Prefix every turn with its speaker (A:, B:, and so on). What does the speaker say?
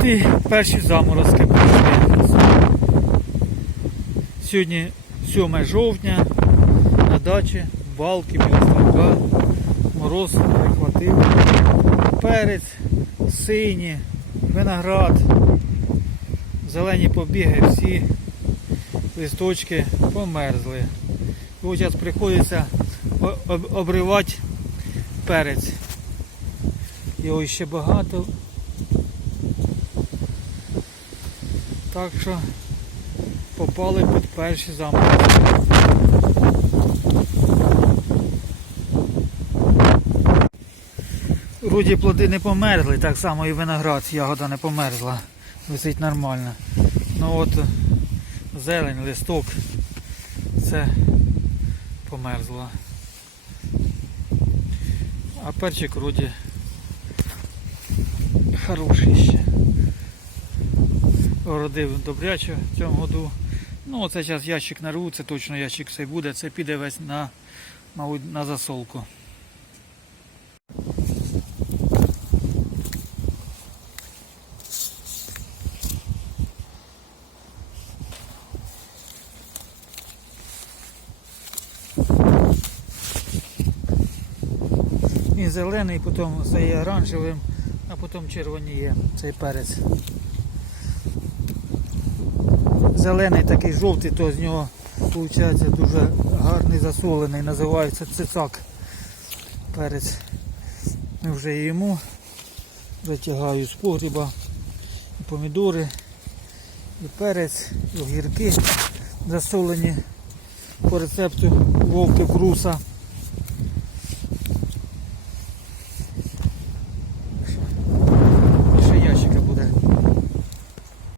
A: От і перші заморозки прийшли. Сьогодні 7 жовтня на дачі балки білоставка. Мороз прихватив. Перець, сині, виноград, зелені побіги, всі листочки померзли. Ось зараз приходиться обривати перець. Його ще багато. Так що попали під перші заморозки. Вроді плоди не померзли, так само і виноград, ягода не померзла. Висить нормально. Ну от зелень, листок, це померзло. А перчик вроді хороший ще. Родив добряче в цьому году. Ну оце зараз ящик нарву, це точно ящик цей буде, це піде весь на, мабуть, на засолку. Він зелений, потім стає оранжевим, а потім червоніє цей перець. Зелений такий жовтий, то з нього виходить дуже гарний засолений, називається цицак перець. Ми вже йому затягаю з погріба і помідори, і перець, і огірки засолені по рецепту вовки Бруса.